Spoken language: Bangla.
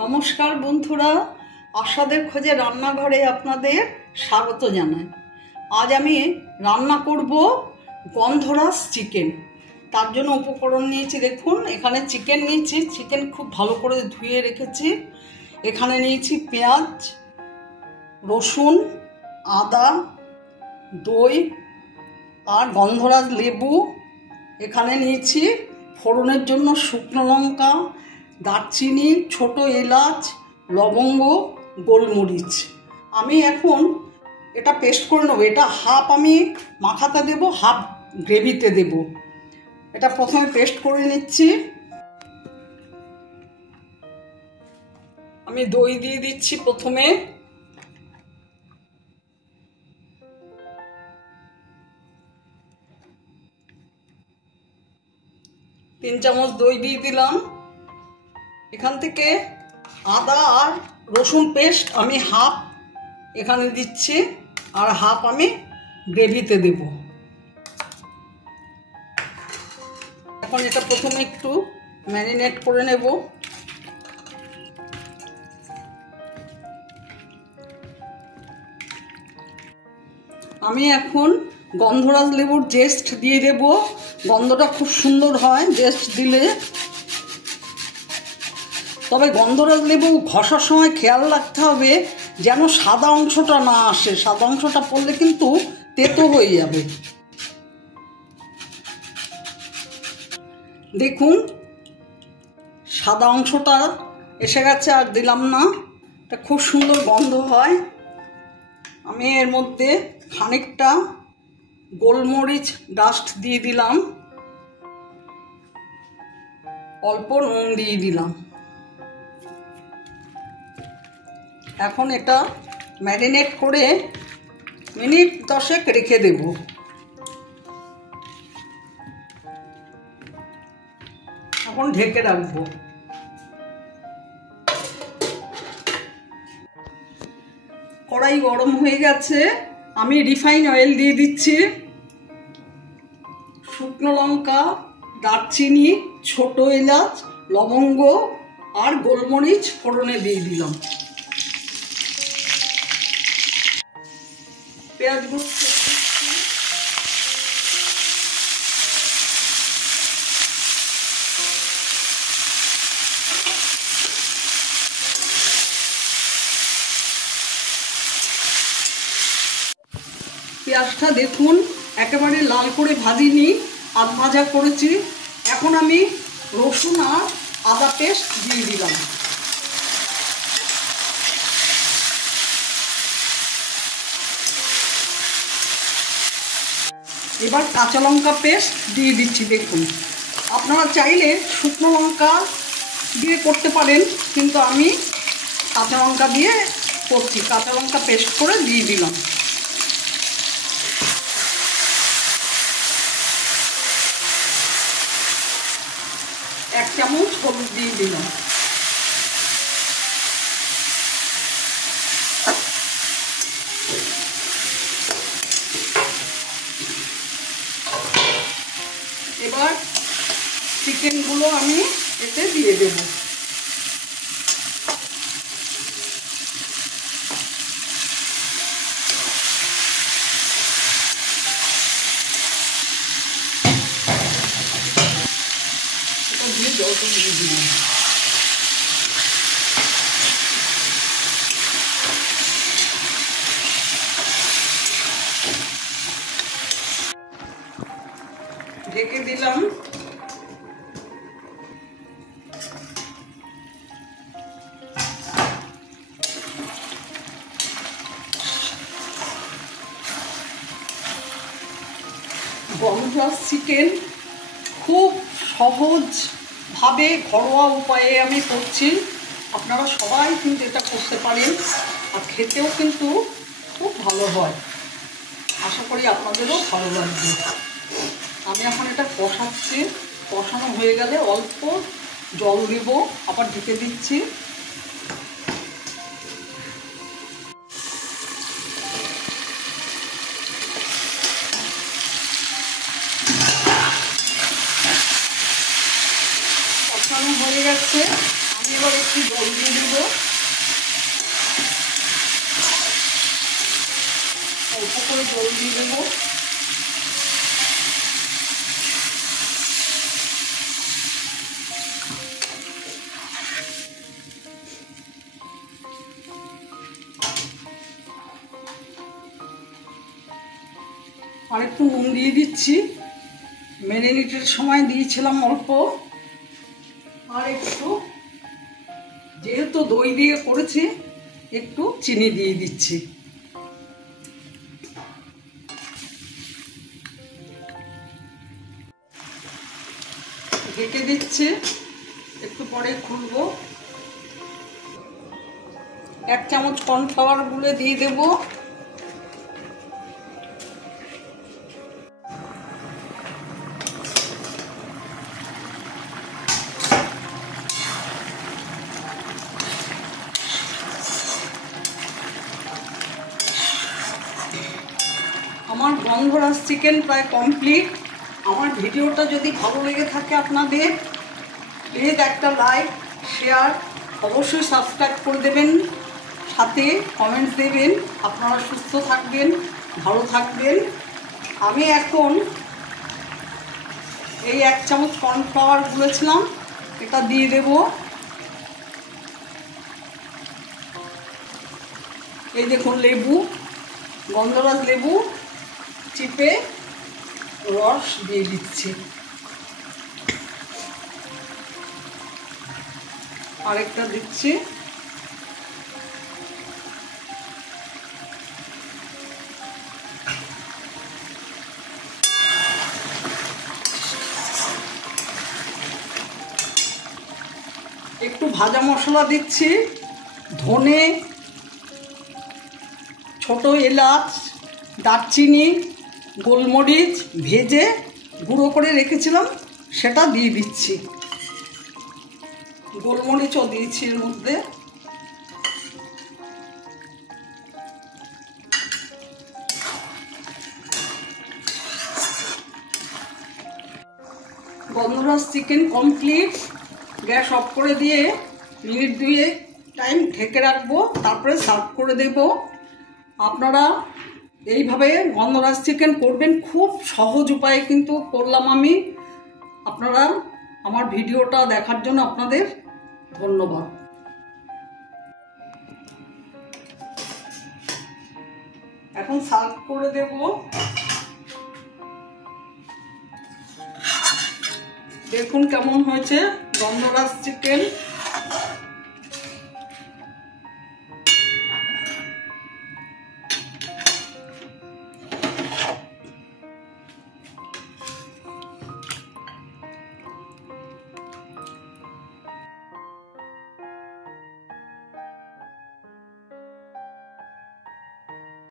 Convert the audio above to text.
নমস্কার বন্ধুরা, আশাদের খোঁজে রান্নাঘরে আপনাদের স্বাগত জানাই। আজ আমি রান্না করব গন্ধরাজ চিকেন। তার জন্য উপকরণ নিয়েছি, দেখুন এখানে চিকেন নিয়েছি। চিকেন খুব ভালো করে ধুয়ে রেখেছি। এখানে নিয়েছি পেঁয়াজ, রসুন, আদা, দই আর গন্ধরাজ লেবু। এখানে নিয়েছি ফোড়নের জন্য শুকনো লঙ্কা, দারচিনি, ছোট এলাচ, লবঙ্গ, গোলমরিচ। আমি এখন এটা পেস্ট করে নেবো। এটা হাফ আমি মাখাতে দেব, হাফ গ্রেভিতে দেব। এটা প্রথমে পেস্ট করে নিচ্ছি। আমি দই দিয়ে দিচ্ছি প্রথমে। তিন চামচ দই দিয়ে দিলাম। এখান থেকে আদা আর রসুন পেস্ট আমি হাফ এখানে দিচ্ছি, আর হাফ আমি গ্রেভিতে দেব। এখন এটা প্রথমে একটু ম্যারিনেট করে নেব। আমি এখন গন্ধরাজ লেবুর জেস্ট দিয়ে দেব। গন্ধটা খুব সুন্দর হয় জেস্ট দিলে। তবে গন্ধরাজ লেবু ঘষার সময় খেয়াল রাখতে হবে যেন সাদা অংশটা না আসে। সাদা অংশটা পড়লে কিন্তু তেতো হয়ে যাবে। দেখুন সাদা অংশটা এসে গেছে, আর দিলাম না। এটা খুব সুন্দর গন্ধ হয়। আমি এর মধ্যে খানিকটা গোলমরিচ ডাস্ট দিয়ে দিলাম, অল্প নুন দিয়ে দিলাম। এখন এটা ম্যারিনেট করে মিনিট 10 রেখে দেব। এখন ঢেকে রাখবো। কড়াই গরম হয়ে গেছে। আমি রিফাইন অয়েল দিয়ে দিচ্ছি। শুকনো লঙ্কা, দারচিনি, ছোট এলাচ, লবঙ্গ আর গোলমরিচ ফোড়নে দিয়ে দিলাম। পেঁয়াজগুলো পেঁয়াজটা দেখুন একেবারে লাল করে ভাজিনি, আধ ভাজা করেছি। এখন আমি রসুন আর আদা পেস্ট দিয়ে দিলাম। এবার কাঁচা লঙ্কা পেস্ট দিয়ে দিচ্ছি। দেখুন আপনারা চাইলে শুকনো লঙ্কা দিয়ে করতে পারেন, কিন্তু আমি কাঁচা লঙ্কা দিয়ে করছি। কাঁচা লঙ্কা পেস্ট করে দিয়ে দিলাম। এক চামচ হলুদ দিয়ে দিলাম। এবার চিকেনগুলো আমি এতে দিয়ে দেব। এটা দিয়ে জলটা দিয়ে দিলাম। ঢেকে দিলাম। গন্ধরাজ চিকেন খুব সহজভাবে ঘরোয়া উপায়ে আমি করছি। আপনারা সবাই কিন্তু এটা করতে পারেন, আর খেতেও কিন্তু খুব ভালো হয়। আশা করি আপনাদেরও ভালো লাগবে। আমি এখন এটা কষাচ্ছি। কষানো হয়ে গেলে অল্প জল দেব, আবার ঢেকে দিচ্ছি। কষানো হয়ে গেছে। আমি এবার একটু জল দিয়ে দেবো, অল্প করে জল দিয়ে দেবো। আর একটু নুন দিয়ে দিচ্ছি, ম্যারিনেটের সময় দিয়েছিলাম অল্প। আর একটু, যেহেতু দই দিয়ে করেছি, একটু চিনি দিয়ে দিচ্ছি। ঢেকে দিচ্ছি, একটু পরে খুলবো। 1 চামচ কর্নফ্লাওয়ার গুলে দিয়ে দেবো। আমার গন্ধরাজ চিকেন প্রায় কমপ্লিট। আমার ভিডিওটা যদি ভালো লেগে থাকে আপনাদের, প্লিজ একটা লাইক, শেয়ার, অবশ্যই সাবস্ক্রাইব করে দেবেন, সাথে কমেন্টস দেবেন। আপনারা সুস্থ থাকবেন, ভালো থাকবেন। আমি এখন এই 1 চামচ কর্নফ্লাওয়ার গুলেছিলাম, এটা দিয়ে দেব। এই দেখুন লেবু, গন্ধরাজ লেবু চিপে রস দিয়ে দিচ্ছি। আরেকটা দিচ্ছি। একটু ভাজা মশলা দিচ্ছি, ধনে, ছোট এলাচ, দারচিনি, গোলমরিচ ভেজে গুঁড়ো করে রেখেছিলাম, সেটা দিয়ে দিচ্ছি। গোলমরিচও দিয়েছি এর মধ্যে। গন্ধরাজ চিকেন কমপ্লিট। গ্যাস অফ করে দিয়ে মিনিট 2 টাইম ঢেকে রাখবো, তারপরে সার্ভ করে দেব। আপনারা এইভাবে গন্ধরাজ চিকেন করবেন, খুব সহজ উপায়ে কিন্তু করলাম আমি। আপনারা আমার ভিডিওটা দেখার জন্য আপনাদের ধন্যবাদ। এখন সার্ভ করে দেব। দেখুন কেমন হয়েছে গন্ধরাজ চিকেন।